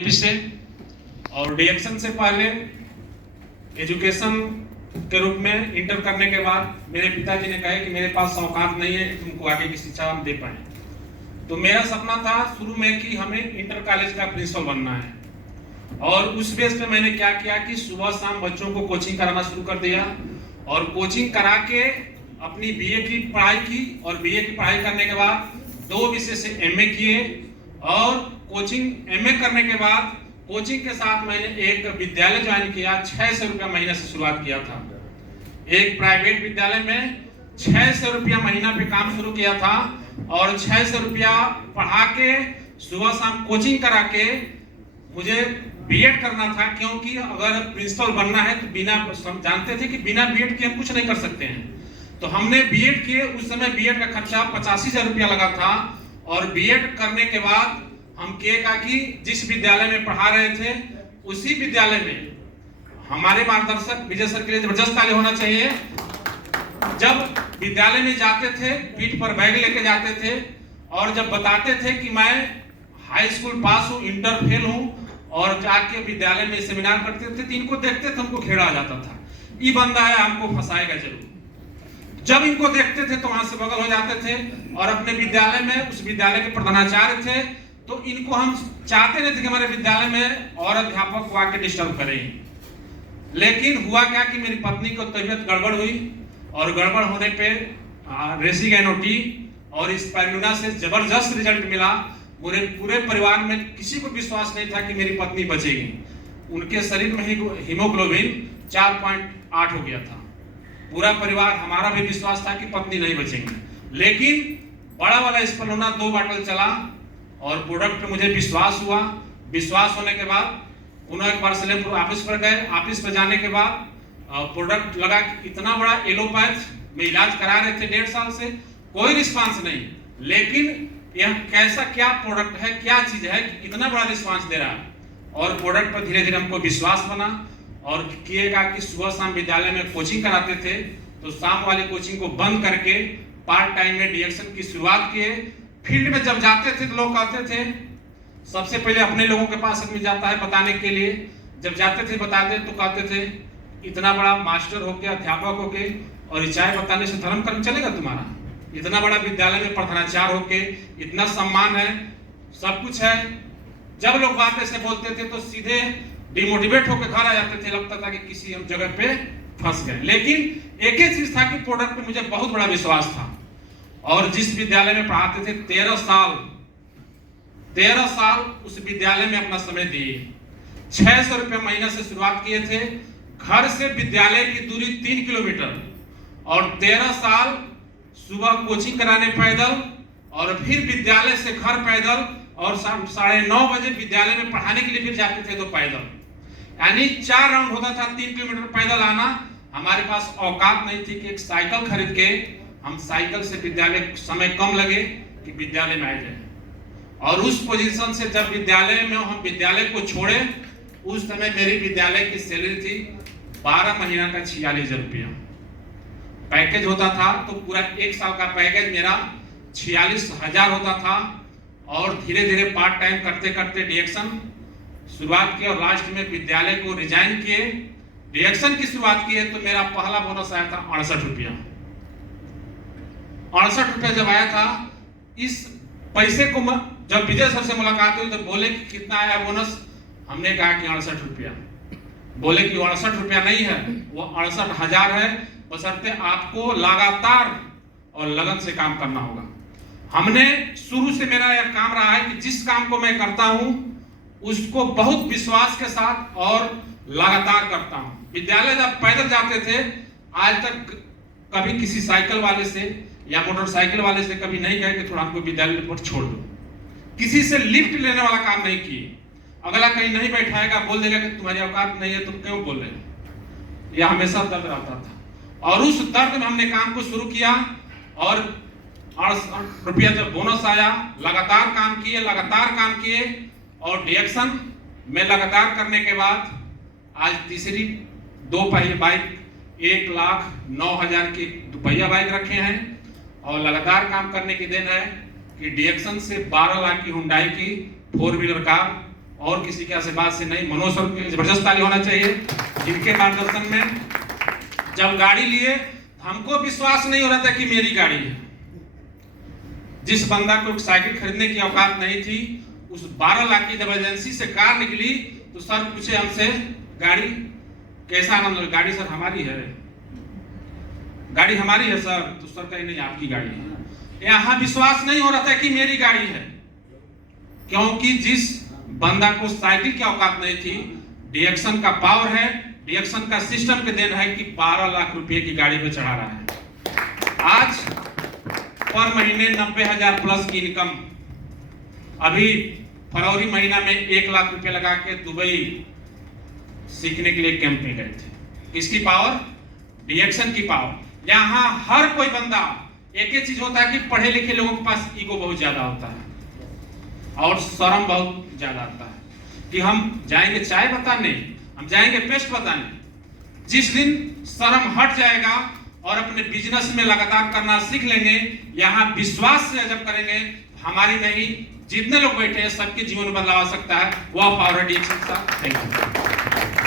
से और डीएक्शन से पहले एजुकेशन के रूप में इंटर करने के बाद मेरे पिताजी ने कहा कि मेरे पास औकात नहीं है कि तुमको आगे की शिक्षा हम दे पाए। तो मेरा सपना था शुरू में कि हमें इंटर कॉलेज का प्रिंसिपल बनना है और उस बेस पे मैंने क्या किया कि सुबह शाम बच्चों को कोचिंग कराना शुरू कर दिया और कोचिंग करा के अपनी बीए की पढ़ाई की और बीए की पढ़ाई करने के बाद 2 विषय से एमए किए और कोचिंग एमए करने के बाद कोचिंग के साथ मैंने एक विद्यालय ज्वाइन किया। 600 रुपया महीना से शुरुआत किया था। एक प्राइवेट विद्यालय में 600 रुपया महीना पे काम शुरू किया था और 600 रुपया पढ़ा के सुबह शाम कोचिंग करा के मुझे बीएड करना था, क्योंकि अगर प्रिंसिपल बनना है तो बिना जानते थे कि बिना बीएड के हम कुछ नहीं कर सकते हैं। तो हमने बीएड किए। उस समय बीएड का खर्चा 85,000 रुपया लगा था और बीएड करने के बाद हम कहा कि जिस विद्यालय में पढ़ा रहे थे उसी विद्यालय में हमारे मार्गदर्शक विजय सर के लिए जबरदस्त ताली होना चाहिए। जब विद्यालय में जाते थे पीठ पर बैग लेके जाते थे और जब बताते थे कि मैं हाई स्कूल पास हूँ, इंटर फेल हूँ और जाके विद्यालय में सेमिनार करते थे तो इनको देखते थे हमको घेरा आ जाता था, ये बंदा है हमको फंसाएगा जरूर। जब इनको देखते थे तो वहां से बगल हो जाते थे और अपने विद्यालय में उस विद्यालय के प्रधानाचार्य थे तो इनको हम चाहते नहीं थे कि हमारे विद्यालय में और अध्यापक को आके डिस्टर्ब करें। लेकिन हुआ क्या कि मेरी पत्नी को तबीयत गड़बड़ हुई और गड़बड़ होने पे रेसिगेनोटी और इस स्पाइरुलिना से जबरदस्त रिजल्ट मिला। मेरे पूरे परिवार में किसी को विश्वास नहीं था कि मेरी पत्नी बचेगी। उनके शरीर में हीमोग्लोबिन 4.8 हो गया था। पूरा परिवार, हमारा भी विश्वास था कि पत्नी नहीं बचेगी। लेकिन बड़ा वाला स्पाइरुलिना 2 बॉटल चला और प्रोडक्ट पे मुझे विश्वास हुआ। विश्वास होने के बाद पुनः एक बार सलेमपुर ऑफिस पर गए। ऑफिस पर जाने के बाद प्रोडक्ट लगा कि इतना बड़ा एलोपैथ में इलाज करा रहे थे 1.5 साल से, कोई रिस्पांस नहीं। लेकिन यह कैसा क्या प्रोडक्ट है, क्या चीज है कि इतना बड़ा रिस्पांस दे रहा है। और प्रोडक्ट पर धीरे धीरे हमको विश्वास बना और किएगा कि सुबह शाम विद्यालय में कोचिंग कराते थे तो शाम वाली कोचिंग को बंद करके पार्ट टाइम में डीएक्शन की शुरुआत किए। फील्ड में जब जाते थे तो लोग कहते थे, सबसे पहले अपने लोगों के पास आदमी जाता है बताने के लिए। जब जाते थे बताते तो कहते थे इतना बड़ा मास्टर होके, अध्यापक होके और चाय बताने से धर्म कर्म चलेगा तुम्हारा? इतना बड़ा विद्यालय में प्रधानाचार्य होके इतना सम्मान है, सब कुछ है। जब लोग बात ऐसे बोलते थे तो सीधे डिमोटिवेट होकर घर आ जाते थे, लगता था कि किसी हम जगह पे फंस गए। लेकिन एक ही चीज था कि प्रोडक्ट पे मुझे बहुत बड़ा विश्वास था और जिस विद्यालय में पढ़ाते थे 13 साल उस विद्यालय में अपना समय दिए। 600 रुपये महीना से शुरुआत किए थे। घर से विद्यालय की दूरी 3 किलोमीटर और 13 साल सुबह कोचिंग कराने पैदल और फिर विद्यालय से घर पैदल और 9:30 बजे विद्यालय में पढ़ाने के लिए फिर जाते थे तो पैदल, यानी 4 राउंड होता था। 3 किलोमीटर पैदल आना। हमारे पास औकात नहीं थी कि एक साइकिल खरीद के हम साइकिल से विद्यालय समय कम लगे कि विद्यालय में आ जाए। और उस पोजीशन से जब विद्यालय में हम विद्यालय को छोड़े, उस समय मेरी विद्यालय की सैलरी थी 12 महीना का 46,000 रुपया पैकेज होता था। तो पूरा 1 साल का पैकेज मेरा 46,000 होता था। और धीरे धीरे पार्ट टाइम करते करते डीएक्शन शुरुआत की और लास्ट में विद्यालय को रिजाइन किए। डीएक्शन की शुरुआत की है तो मेरा पहला बोनस आया था 68 रुपया। 68 रुपया जब आया था, इस पैसे को जब विजय सर से मुलाकात हुई तो बोले कि कितना आया बोनस? हमने कहा कि 68 रुपया। बोले कि 68 रुपया नहीं है, वो 68,000 है, बशर्ते आपको लगातार और लगन से काम करना होगा। हमने शुरू से मेरा यह काम रहा है कि जिस काम को मैं करता हूं उसको बहुत विश्वास के साथ और लगातार करता हूं। विद्यालय जब पैदल जाते थे, आज तक कभी किसी साइकिल वाले से या मोटरसाइकिल वाले से कभी नहीं गए कि थोड़ा हमको विद्यालय पर छोड़ दो। किसी से लिफ्ट लेने वाला काम नहीं किए। अगला कहीं नहीं बैठाएगा, बोल देगा कि तुम्हारी औकात नहीं है, तुम क्यों बोल रहे हो। यह हमेशा दर्द रहता था और उस दर्द में हमने काम को शुरू किया। और 68 रुपया जब बोनस आया, लगातार काम किए और डीएक्शन में लगातार करने के बाद आज तीसरी 2 पहिया बाइक 1,09,000 की 2 पहिया बाइक रखे हैं। और लगातार काम करने की देन है कि डीएक्शन से 12 लाख की हुंडई की 4 व्हीलर कार और किसी के आशीर्वाद से नहीं, मनोज सर के लिए जबरदस्त ताली होना चाहिए, जिनके मार्गदर्शन में जब गाड़ी लिए हमको विश्वास नहीं हो रहा था कि मेरी गाड़ी है। जिस बंदा को साइकिल खरीदने की औकात नहीं थी, उस 12 लाख की जब एजेंसी से कार निकली तो सर पूछे हमसे, गाड़ी कैसा आनंद? गाड़ी सर हमारी है। गाड़ी हमारी है सर? तो सर कहे नहीं, आपकी गाड़ी है। यहाँ विश्वास नहीं हो रहा था कि मेरी गाड़ी है, क्योंकि जिस बंदा को साइकिल की औकात नहीं थी, डिएक्शन का पावर है, डिएक्शन का सिस्टम के देन है कि 12 लाख रुपए की गाड़ी पे चढ़ा रहा है। आज पर महीने 90,000 प्लस की इनकम। अभी फरवरी महीना में 1 लाख रुपए लगा के दुबई सीखने के लिए कैंप में गए थे। किसकी पावर? डिएक्शन की पावर। यहाँ हर कोई बंदा, एक ही चीज होता है कि पढ़े लिखे लोगों के पास ईगो बहुत ज्यादा होता है और शर्म बहुत ज्यादा आता है कि हम जाएंगे चाय बताने, हम जाएंगे पेस्ट बताने। जिस दिन शर्म हट जाएगा और अपने बिजनेस में लगातार करना सीख लेंगे, यहाँ विश्वास से जब करेंगे, हमारी नहीं जितने लोग बैठे हैं सबके जीवन में बदलाव आ सकता है। वह पावर डिएक्शन का। Thank you.